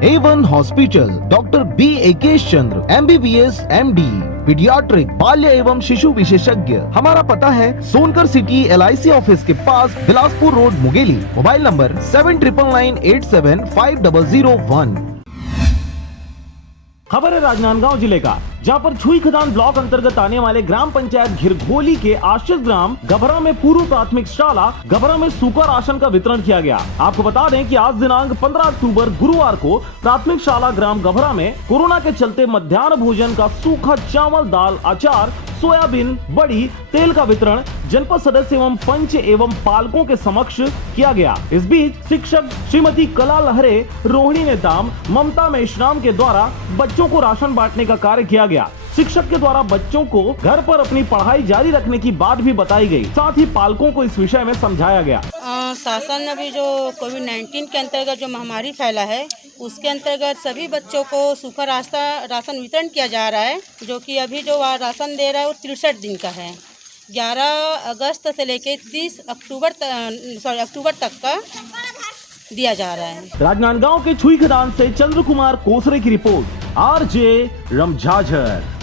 A1 hospital, doctor B एकेश चंद्र, MBBS MD, paediatric, बाल्य एवं शिशु विशेषज्ञ। हमारा पता है सोनकर सिटी LIC ऑफिस के पास, Bilaspur road, Mungeli. Mobile number 7999875001। खबर है राजनांदगांव जिले का, जहां पर छुई खदान ब्लॉक अंतर्गत आने वाले ग्राम पंचायत घिरघोली के आश्रित ग्राम गभरा में पूर्व प्राथमिक शाला गभरा में सूखा राशन का वितरण किया गया। आपको बता दें कि आज दिनांक 15 अक्टूबर गुरुवार को प्राथमिक शाला ग्राम गभरा में कोरोना के चलते मध्याह्न भोजन का सूखा चावल, दाल, अचार, सोयाबीन, बड़ी, तेल का वितरण जनपद सदस्य एवं पंच एवं पालकों के समक्ष किया गया। इस बीच शिक्षक श्रीमती कला लहरे, रोहिणी नेताम, ममता मेश्राम के द्वारा बच्चों को राशन बांटने का कार्य किया गया। शिक्षक के द्वारा बच्चों को घर पर अपनी पढ़ाई जारी रखने की बात भी बताई गई। साथ ही पालकों को इस विषय में समझाया गया। शासन ने अभी जो कोविड-19 के अंतर्गत जो महामारी फैला है, उसके अंतर्गत सभी बच्चों को सूखा राशन वितरण किया जा रहा है, जो कि अभी जो राशन दे रहा है वो 63 दिन का है। 11 अगस्त से लेके 30 अक्टूबर तक का दिया जा रहा है। राजनांदगांव के छुई खदान से चंद्र कुमार कोसरे की रिपोर्ट, RJ रमझाझर।